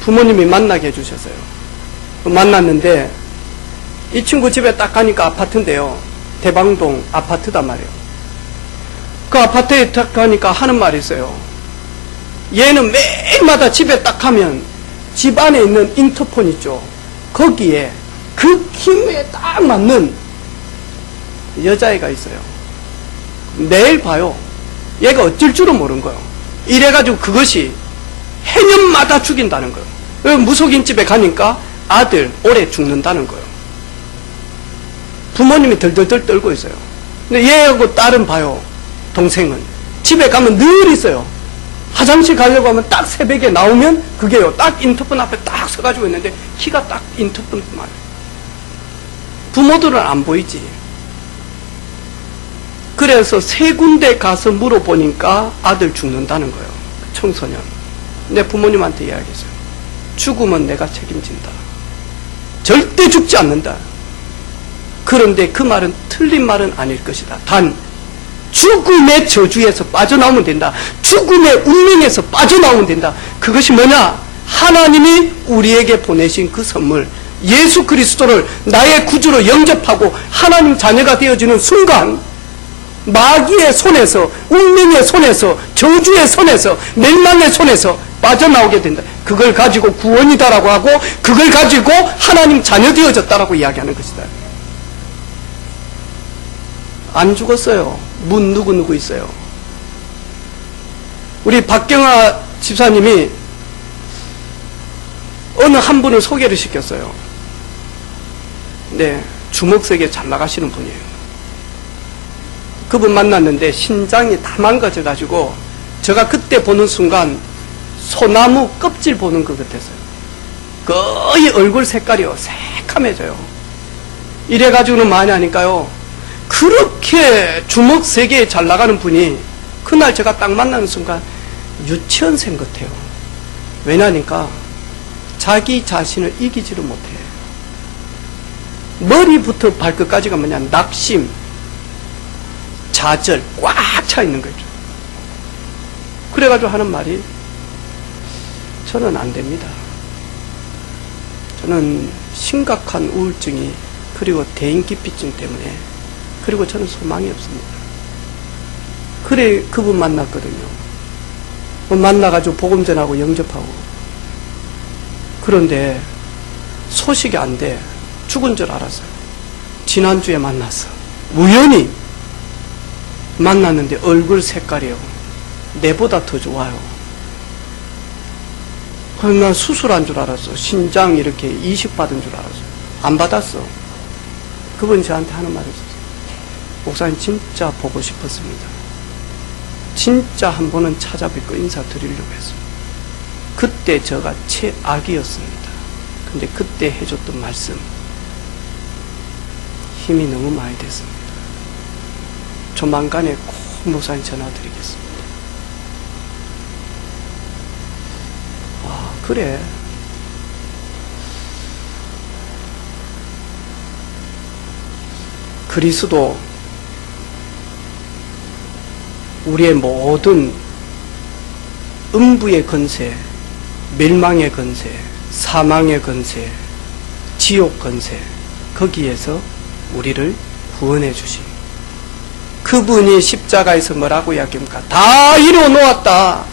부모님이 만나게 해주셨어요. 만났는데 이 친구 집에 딱 가니까 아파트인데요. 대방동 아파트단 말이에요. 그 아파트에 딱 가니까 하는 말이 있어요. 얘는 매일마다 집에 딱 가면 집 안에 있는 인터폰 있죠. 거기에 그 키에 딱 맞는 여자애가 있어요. 매일 봐요. 얘가 어쩔 줄은 모르는 거예요. 이래가지고 그것이 해년마다 죽인다는 거예요. 무속인집에 가니까 아들 올해 죽는다는 거예요. 부모님이 덜덜덜 떨고 있어요. 근데 얘하고 딸은 봐요. 동생은 집에 가면 늘 있어요. 화장실 가려고 하면 딱 새벽에 나오면 그게요. 딱 인터폰 앞에 딱 서가지고 있는데 키가 딱 인터폰만. 부모들은 안 보이지. 그래서 세 군데 가서 물어보니까 아들 죽는다는 거예요. 청소년. 내 부모님한테 이야기했어요. 죽으면 내가 책임진다. 절대 죽지 않는다. 그런데 그 말은 틀린 말은 아닐 것이다. 단 죽음의 저주에서 빠져나오면 된다. 죽음의 운명에서 빠져나오면 된다. 그것이 뭐냐? 하나님이 우리에게 보내신 그 선물, 예수 그리스도를 나의 구주로 영접하고 하나님 자녀가 되어지는 순간 마귀의 손에서, 운명의 손에서, 저주의 손에서, 멸망의 손에서 빠져나오게 된다. 그걸 가지고 구원이다라고 하고 그걸 가지고 하나님 자녀 되어졌다라고 이야기하는 것이다. 안 죽었어요. 문 누구 있어요. 우리 박경아 집사님이 어느 한 분을 소개를 시켰어요. 네, 주먹세계 잘 나가시는 분이에요. 그분 만났는데 신장이 다 망가져가지고 제가 그때 보는 순간 소나무 껍질 보는 것 같았어요. 거의 얼굴 색깔이요 새카매져요. 이래가지고는 많이 하니까요. 그렇게 주먹 세계에 잘 나가는 분이 그날 제가 딱 만나는 순간 유치원생 같아요. 왜냐니까 자기 자신을 이기지를 못해. 머리부터 발끝까지가 뭐냐, 낙심, 좌절 꽉 차 있는 거죠. 그래가지고 하는 말이, 저는 안 됩니다. 저는 심각한 우울증이, 그리고 대인기피증 때문에, 그리고 저는 소망이 없습니다. 그래 그분 만났거든요. 만나가지고 복음 전하고 영접하고. 그런데 소식이 안 돼. 죽은 줄 알았어요. 지난주에 만났어. 우연히 만났는데 얼굴 색깔이요, 내보다 더 좋아요. 그래서 난 수술한 줄 알았어. 신장 이렇게 이식 받은 줄 알았어. 안 받았어. 그분이 저한테 하는 말이 있었어요. 목사님 진짜 보고 싶었습니다. 진짜 한 번은 찾아뵙고 인사드리려고 했습니다. 그때 저가 최악이었습니다. 근데 그때 해줬던 말씀 힘이 너무 많이 됐습니다. 조만간에 꼭 목사님 전화드리겠습니다. 아, 그래. 그리스도 우리의 모든 음부의 권세, 멸망의 권세, 사망의 권세, 지옥 권세, 거기에서 우리를 구원해 주시. 그분이 십자가에서 뭐라고 이야기합니까? 다 이루어 놓았다.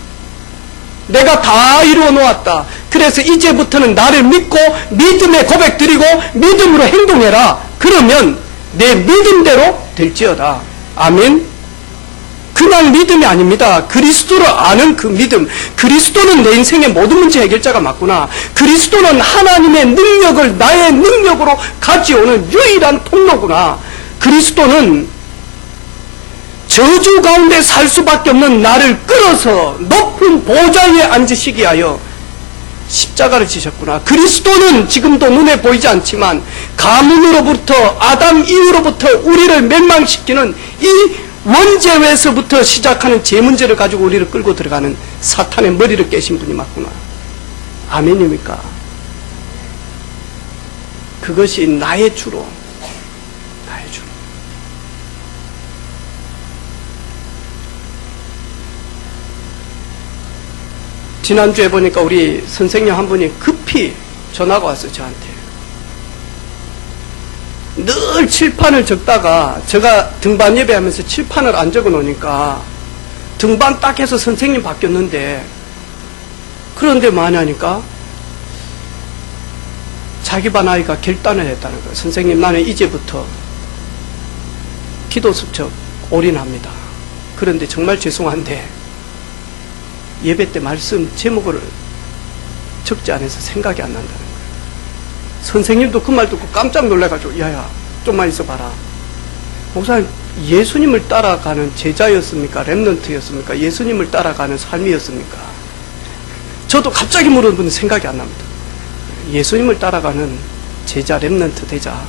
내가 다 이루어 놓았다. 그래서 이제부터는 나를 믿고 믿음의 고백 드리고 믿음으로 행동해라. 그러면 내 믿음대로 될지어다. 아멘. 그냥 믿음이 아닙니다. 그리스도를 아는 그 믿음. 그리스도는 내 인생의 모든 문제 해결자가 맞구나. 그리스도는 하나님의 능력을 나의 능력으로 가져오는 유일한 통로구나. 그리스도는 저주 가운데 살 수밖에 없는 나를 끌어서 높은 보좌에 앉으시게 하여 십자가를 지셨구나. 그리스도는 지금도 눈에 보이지 않지만 가문으로부터 아담 이후로부터 우리를 멸망시키는 이 원죄에서부터 시작하는 죄 문제를 가지고 우리를 끌고 들어가는 사탄의 머리를 깨신 분이 맞구나. 아멘입니까? 그것이 나의 주로, 나의 주로. 지난주에 보니까 우리 선생님 한 분이 급히 전화가 왔어요, 저한테. 늘 칠판을 적다가 제가 등반 예배하면서 칠판을 안 적어 놓으니까 등반 딱 해서 선생님 바뀌었는데, 그런데 뭐하냐니까 자기 반 아이가 결단을 했다는 거예요. 선생님, 나는 이제부터 기도 수첩 올인합니다. 그런데 정말 죄송한데 예배 때 말씀 제목을 적지 않아서 생각이 안 난다는 거예요. 선생님도 그 말 듣고 깜짝 놀라가지고, 야야 좀만 있어봐라. 목사님, 예수님을 따라가는 제자였습니까? 랩런트였습니까? 예수님을 따라가는 삶이었습니까? 저도 갑자기 물어보는 생각이 안 납니다. 예수님을 따라가는 제자, 랩런트 되자.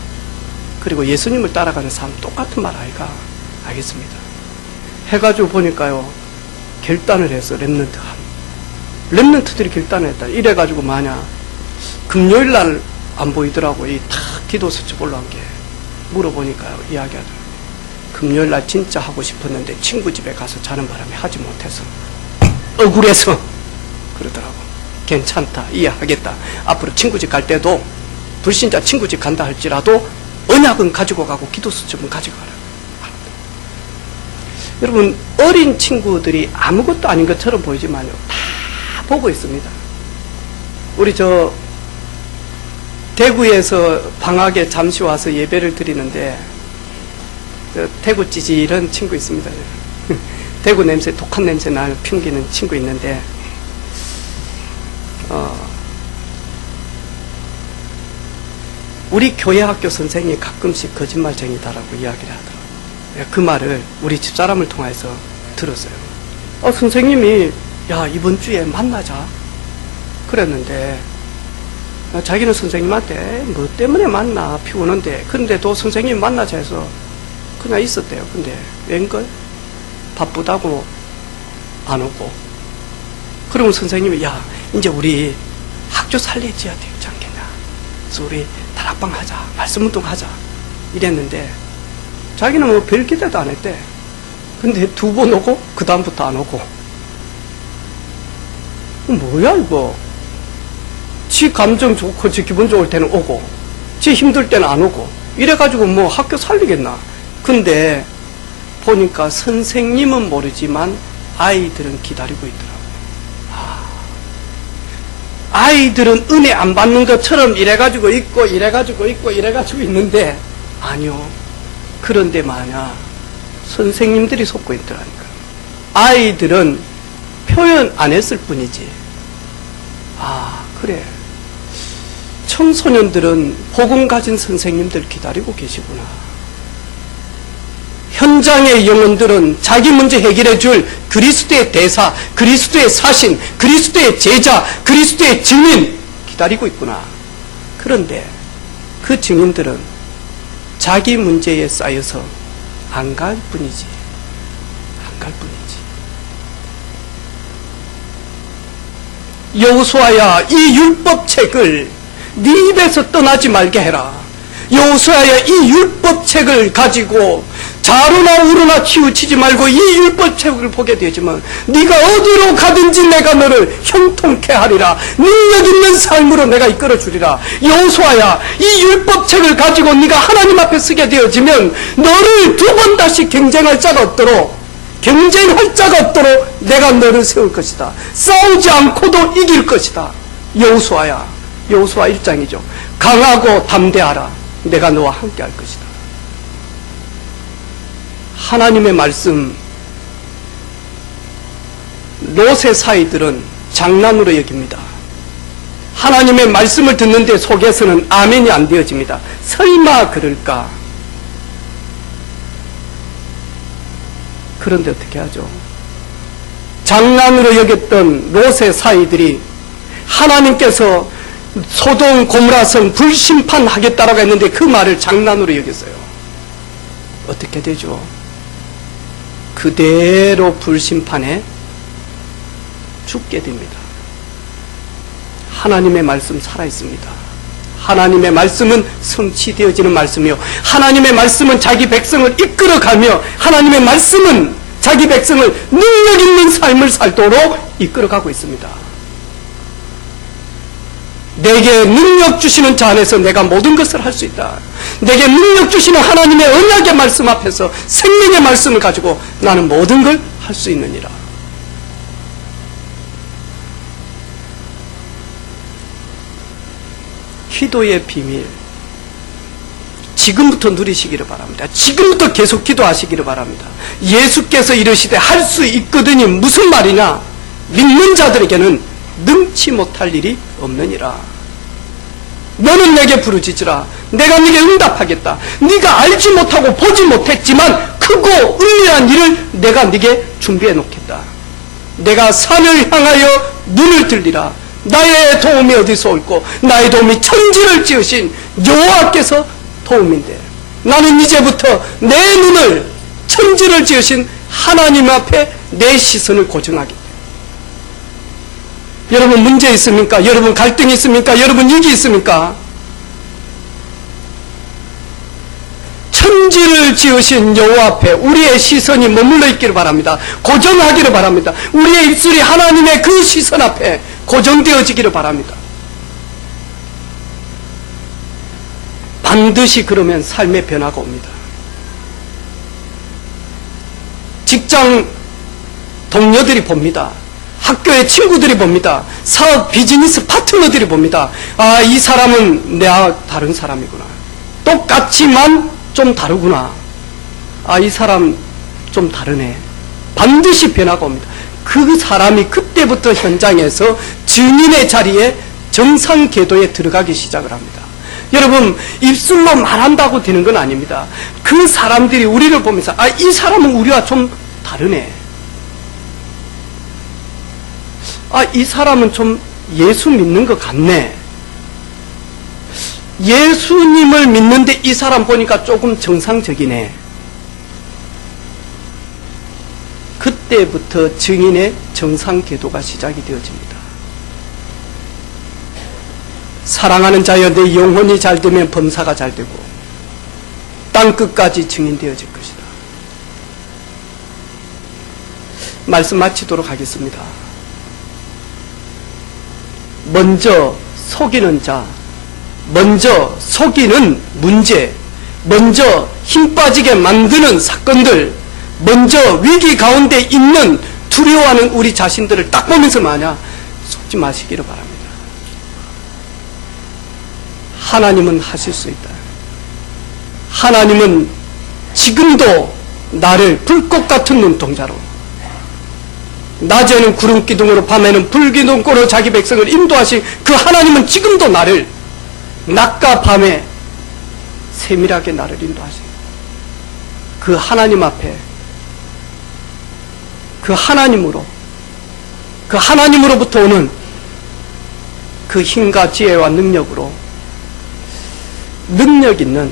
그리고 예수님을 따라가는 삶 똑같은 말 아이가? 알겠습니다. 해가지고 보니까요, 결단을 했어. 랩런트들이 결단을 했다. 이래가지고 뭐하냐, 금요일날 안 보이더라고. 이 탁 기도 수첩 올라온 게. 물어보니까요, 이야기하더라고요. 금요일날 진짜 하고 싶었는데 친구 집에 가서 자는 바람에 하지 못해서 억울해서 그러더라고. 괜찮다, 이해하겠다. 앞으로 친구 집 갈 때도 불신자 친구 집 간다 할지라도 언약은 가지고 가고 기도 수첩은 가지고 가라. 여러분, 어린 친구들이 아무것도 아닌 것처럼 보이지만요, 다 보고 있습니다. 우리 대구에서 방학에 잠시 와서 예배를 드리는데, 대구 찌질한 친구 있습니다. 대구 냄새, 독한 냄새 나는 풍기는 친구 있는데, 우리 교회 학교 선생님이 가끔씩 거짓말쟁이다라고 이야기를 하더라고요. 그 말을 우리 집사람을 통해서 들었어요. 선생님이, 야, 이번 주에 만나자 그랬는데, 자기는 선생님한테 뭐 때문에 만나, 피우는데, 그런데도 선생님 만나자 해서 그냥 있었대요. 근데 웬걸? 바쁘다고 안 오고. 그러면 선생님이, 야, 이제 우리 학교 살려줘야 되지 않겠냐, 그래서 우리 다락방 하자, 말씀운동 하자 이랬는데, 자기는 뭐 별 기대도 안 했대. 근데 2번 오고 그 다음부터 안 오고. 뭐야 이거. 지 감정 좋고 지 기분 좋을 때는 오고, 지 힘들 때는 안 오고, 이래가지고 뭐 학교 살리겠나. 근데 보니까 선생님은 모르지만 아이들은 기다리고 있더라고요. 아이들은 은혜 안 받는 것처럼 이래가지고 있고 이래가지고 있고 이래가지고 있는데, 아니요. 그런데 만약 선생님들이 속고 있더라니까. 아이들은 표현 안 했을 뿐이지 아, 그래. 청소년들은 복음 가진 선생님들 기다리고 계시구나. 현장의 영혼들은 자기 문제 해결해 줄 그리스도의 대사, 그리스도의 사신, 그리스도의 제자, 그리스도의 증인 기다리고 있구나. 그런데 그 증인들은 자기 문제에 쌓여서 안 갈 뿐이지. 안 갈 뿐이지. 여호수아야, 이 율법책을 네 입에서 떠나지 말게 해라. 여호수아야, 이 율법책을 가지고 좌로나 우로나 치우치지 말고 이 율법책을 보게 되지만 네가 어디로 가든지 내가 너를 형통케 하리라. 능력 있는 삶으로 내가 이끌어 주리라. 여호수아야, 이 율법책을 가지고 네가 하나님 앞에 서게 되어지면 너를 두 번 다시 경쟁할 자가 없도록, 경쟁할 자가 없도록 내가 너를 세울 것이다. 싸우지 않고도 이길 것이다. 여호수아야, 여호수아 1장이죠. 강하고 담대하라. 내가 너와 함께 할 것이다. 하나님의 말씀, 롯의 사이들은 장난으로 여깁니다. 하나님의 말씀을 듣는데 속에서는 아멘이 안 되어집니다. 설마 그럴까? 그런데 어떻게 하죠? 장난으로 여겼던 롯의 사이들이 하나님께서 소돔 고모라성 불심판하겠다라고 했는데 그 말을 장난으로 여겼어요. 어떻게 되죠? 그대로 불심판에 죽게 됩니다. 하나님의 말씀 살아있습니다. 하나님의 말씀은 성취되어지는 말씀이요, 하나님의 말씀은 자기 백성을 이끌어가며 하나님의 말씀은 자기 백성을 능력 있는 삶을 살도록 이끌어가고 있습니다. 내게 능력 주시는 자 안에서 내가 모든 것을 할 수 있다. 내게 능력 주시는 하나님의 언약의 말씀 앞에서 생명의 말씀을 가지고 나는 모든 걸 할 수 있느니라. 기도의 비밀, 지금부터 누리시기를 바랍니다. 지금부터 계속 기도하시기를 바랍니다. 예수께서 이르시되 할 수 있거든이 무슨 말이냐? 믿는 자들에게는 능치 못할 일이 없느니라. 너는 내게 부르짖으라. 내가 네게 응답하겠다. 네가 알지 못하고 보지 못했지만 크고 은밀한 일을 내가 네게 준비해 놓겠다. 내가 산을 향하여 눈을 들리라. 나의 도움이 어디서 올고 나의 도움이 천지를 지으신 여호와께서 도움인데 나는 이제부터 내 눈을 천지를 지으신 하나님 앞에 내 시선을 고정하겠다. 여러분 문제 있습니까? 여러분 갈등이 있습니까? 여러분 위기 있습니까? 천지를 지으신 여호와 앞에 우리의 시선이 머물러 있기를 바랍니다. 고정하기를 바랍니다. 우리의 입술이 하나님의 그 시선 앞에 고정되어지기를 바랍니다. 반드시 그러면 삶의 변화가 옵니다. 직장 동료들이 봅니다. 학교의 친구들이 봅니다. 사업 비즈니스 파트너들이 봅니다. 아, 이 사람은 내가 다른 사람이구나. 똑같지만 좀 다르구나. 아, 이 사람 좀 다르네. 반드시 변화가 옵니다. 그 사람이 그때부터 현장에서 증인의 자리에 정상 궤도에 들어가기 시작을 합니다. 여러분, 입술로 말한다고 되는 건 아닙니다. 그 사람들이 우리를 보면서 아, 이 사람은 우리와 좀 다르네. 아, 이 사람은 좀 예수 믿는 것 같네. 예수님을 믿는데 이 사람 보니까 조금 정상적이네. 그때부터 증인의 정상 궤도가 시작이 되어집니다. 사랑하는 자여, 내 영혼이 잘 되면 범사가 잘 되고 땅끝까지 증인되어질 것이다. 말씀 마치도록 하겠습니다. 먼저 속이는 자, 먼저 속이는 문제, 먼저 힘 빠지게 만드는 사건들, 먼저 위기 가운데 있는 두려워하는 우리 자신들을 딱 보면서 마냐 속지 마시기를 바랍니다. 하나님은 하실 수 있다. 하나님은 지금도 나를 불꽃 같은 눈동자로 낮에는 구름 기둥으로 밤에는 불 기둥으로 자기 백성을 인도하신 그 하나님은 지금도 나를 낮과 밤에 세밀하게 나를 인도하신 그 하나님 앞에 그 하나님으로부터 오는 그 힘과 지혜와 능력으로 능력 있는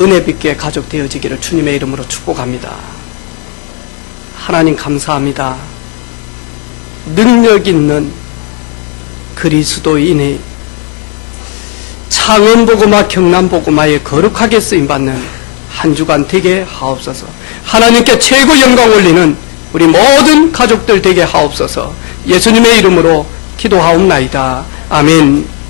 은혜 빚게 가족 되어지기를 주님의 이름으로 축복합니다. 하나님 감사합니다. 능력 있는 그리스도인의 창원복음화 경남복음화에 거룩하게 쓰임받는 한 주간 되게 하옵소서. 하나님께 최고 영광 올리는 우리 모든 가족들 되게 하옵소서. 예수님의 이름으로 기도하옵나이다. 아멘.